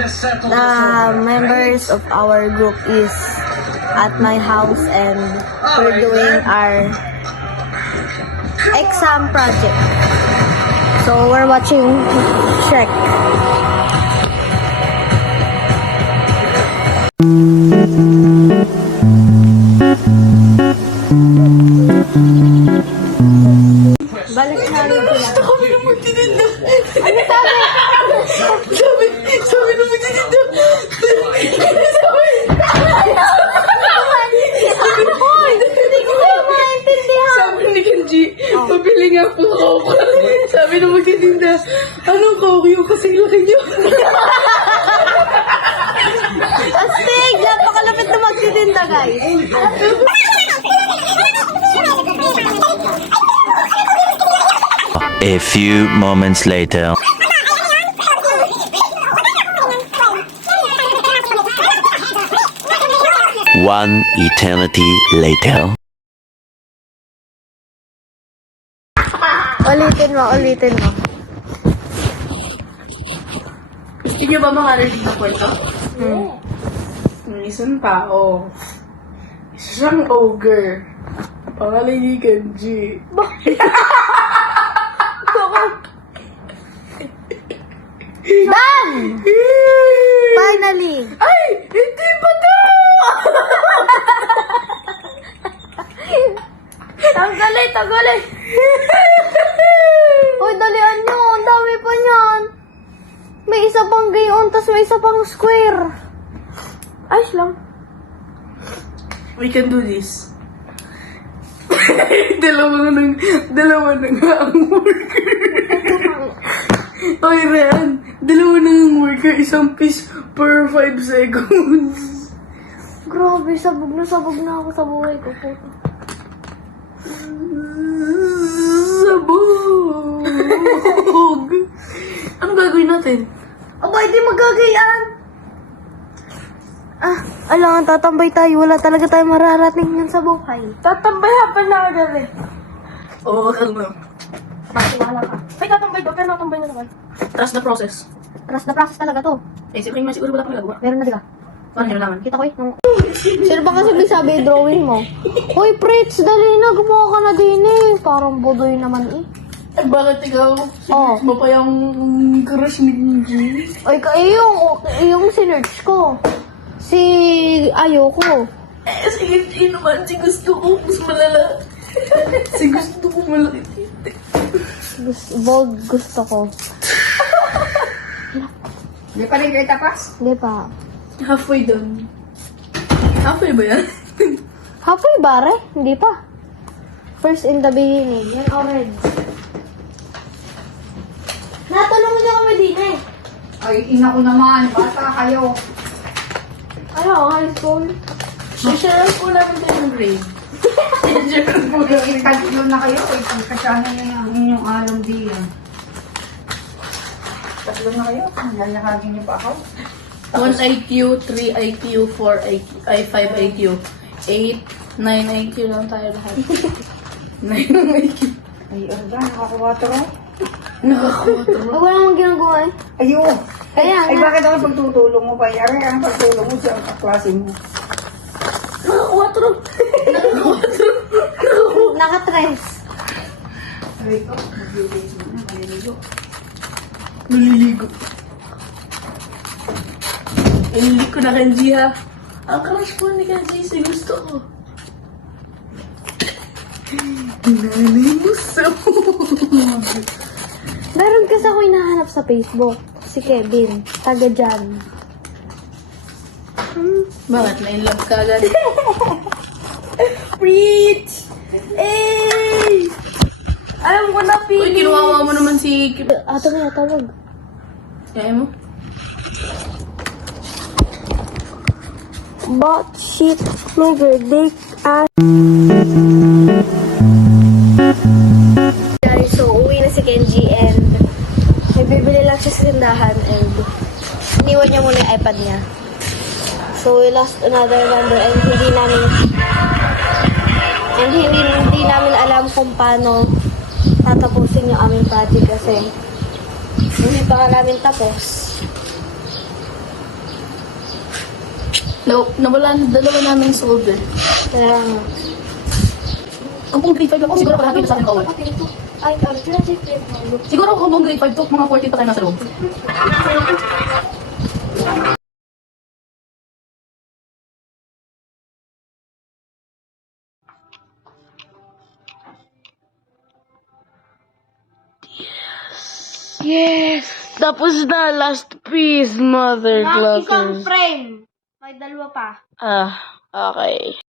the members of our group is at my house and we're doing our exam project. So we're watching Shrek. Balik namin sila. Gusto kami na magtitinda. Ano sabi? Sabi na magtitinda. Hindi ko kayo maintindihan. Sabi ni Kenji, pabili nga po ako. Sabi na magtitinda. Anong kokyo kasi laki niyo? Astig! Napakalapit na magtitinda, guys. A few moments later. One eternity later. Ulitin mo. Gusto niyo ba makarinig na kwento? May isang tao. Isa siyang ogre. Pangalan ni Kenji. Done! Finally! Ay! Hindi pa to! Tanggalin! Uy, dalian nyo. Ang dami pa niyan. May isa pang gayon, tas may isa pang square. Ayos lang. We can do this. dalawa na nga ang worker. Oy, Ryan. Dalawa na ang worker. Isang piece per 5 seconds. Grabe, sabog na ako sa buhay ko. Puto. Sabog. Anong gagawin natin? Aba, hindi magagayaan. Alangan, tatambay tayo. Wala talaga tayo mararating yan sa buhay. Tatambay pa na ako dali. Oo, wag mo. Wala ka. Ay, tatambay ba? Pero natambay na naman. Trust the process. Trust na process talaga to. Eh, siguro wala kang nagawa. Meron na diba? Paano nyo nalaman? Kita ko eh. Sino ba kasi sabi drawing mo? Hoy, Fritz, dali na. Gumawa ka na din eh. Parang bodoy naman eh. Eh, bakit ikaw? Oh. Mo pa yung crush ni Kenji? Ay, yung sinerch ko. Si Ayoko. Eh, si Kenji naman. Si gusto ko. Mas malala. Si gusto ko malaki. Bold gusto ko. Hindi pa rin kayo tapas? Hindi pa. Halfway done. Halfway ba yan? Halfway bare? Hindi pa. First in the beginning. Yan orange. Natulong niyo kami din eh. Ay, ina ko naman. Bata kayo. Ano, high school? Share po namin tayo ng grade. Share po namin. Itatlo na kayo. Ay, pagkasyahan nyo yung inyong alam diyan. Tatlo na kayo. Lalakagin niyo pa ako. 1 IQ, 3 IQ, 4 IQ, ay 5 IQ, 8, 9 IQ lang tayo lahat. 9 IQ. Ay, Arda, nakakuwatro. Wala namang ginagawa eh. Ayo. Kaya Ay, nga. bakit ako pagtutulong mo pa? Ay, ang pagtulong mo siya ang kaklase mo. Naka-4. Naka-tres. Aray ko, magliligo na, maliligo. Naliligo. Hindi ko na Kenji ha. Ang crush po ni Kenji si gusto ko. Nanay mo sa Meron kasi ako hinahanap sa Facebook. Si Kevin. Taga dyan. Bakit? Na-inlove ka agad? Preach! Eh! Alam ko na, Uy, kinuwawa mo naman si... Ato na, tawag. Kaya mo? Bot shit flavor dick as. Guys, so uwi na si Kenji and may bibili lang siya sa tindahan and iniwan niya muna yung iPad niya. So we lost another number and hindi namin alam kung paano tatapusin yung aming project kasi hindi pa nga namin tapos. Nawala na dalawa namin solder. Kaya nga. Kung pong grade 5 ako, siguro kalahati na sa akin kauwi. Ay, transit mo. Siguro kung pong grade 5 to, mga 14 pa tayo nasa loob. Yes! Tapos na, last piece, mother Isang clockers. frame. May dalawa pa. Ah, okay.